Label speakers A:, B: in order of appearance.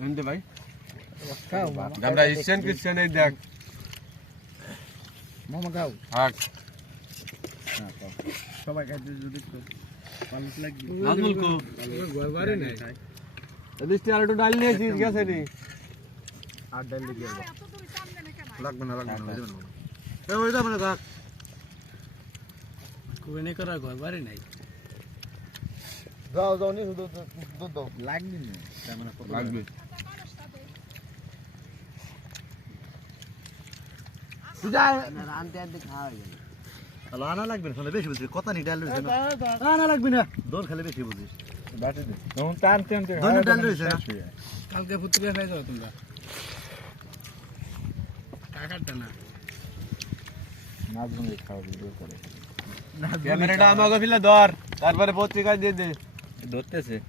A: এনতে ভাই
B: খাও মামা
A: আমরা ইসেন ক্রিশ্চিয়ান এই দেখ
B: মামা খাও
A: হাক
B: সবাই খাইতে যদি একটু ভালো লাগবে
A: নাজমুল কো
B: ঘরবারে নাই
A: দৃষ্টি আর একটু ডাল নিয়েছিস গেছে নি
B: আর ডাল দিয়ে
C: লাগবে না লাগবে না এই ওই যাবে না থাক
B: কোনে করা ঘরবারে নাই
C: যাও যাও নি শুধু দুধ দাও।
B: লাগবে না। তেমন কত
A: লাগবে।
B: রানতে আনতে খাওয়া গেল
C: আনা লাগবে না? বেশি বুঝিস কথা নি ডাল রয়েছে না? আনা লাগবে না? দোল খেলে বেশি বুঝিস।
B: বাটে দে। তখন টান টান
C: দোনো ডাল রয়েছে
B: কালকে পুত্রে খাই যাও তোমরা। কাকারটা না। নাজমুল খাওয়া ভিডিও করে।
A: ক্যামেরাটা আমাকে ফিলে ধর তারপরে পত্রিকা দিয়ে দে।
B: दोस्ते
A: से